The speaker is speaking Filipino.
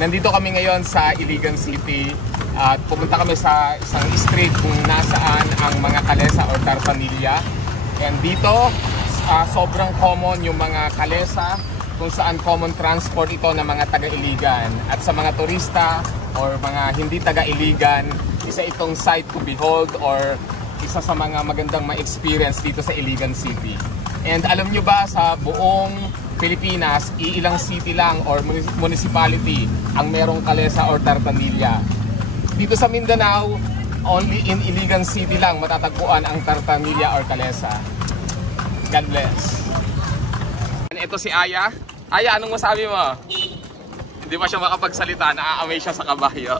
Nandito kami ngayon sa Iligan City at pupunta kami sa isang street kung nasaan ang mga kalesa or tartamilya. And dito, sobrang common yung mga kalesa kung saan common transport ito ng mga taga-Iligan. At sa mga turista or mga hindi taga-Iligan, isa itong sight to behold or isa sa mga magandang ma-experience dito sa Iligan City. And alam nyo ba, sa buong Pilipinas, iilang city lang or municipality ang merong kalesa or tartamilya. Dito sa Mindanao, only in Iligan City lang matatagpuan ang tartamilya or kalesa. God bless. Ito si Aya. Aya, anong masabi mo? Hindi pa siya makapagsalita, naa-amaze siya sa kabayo.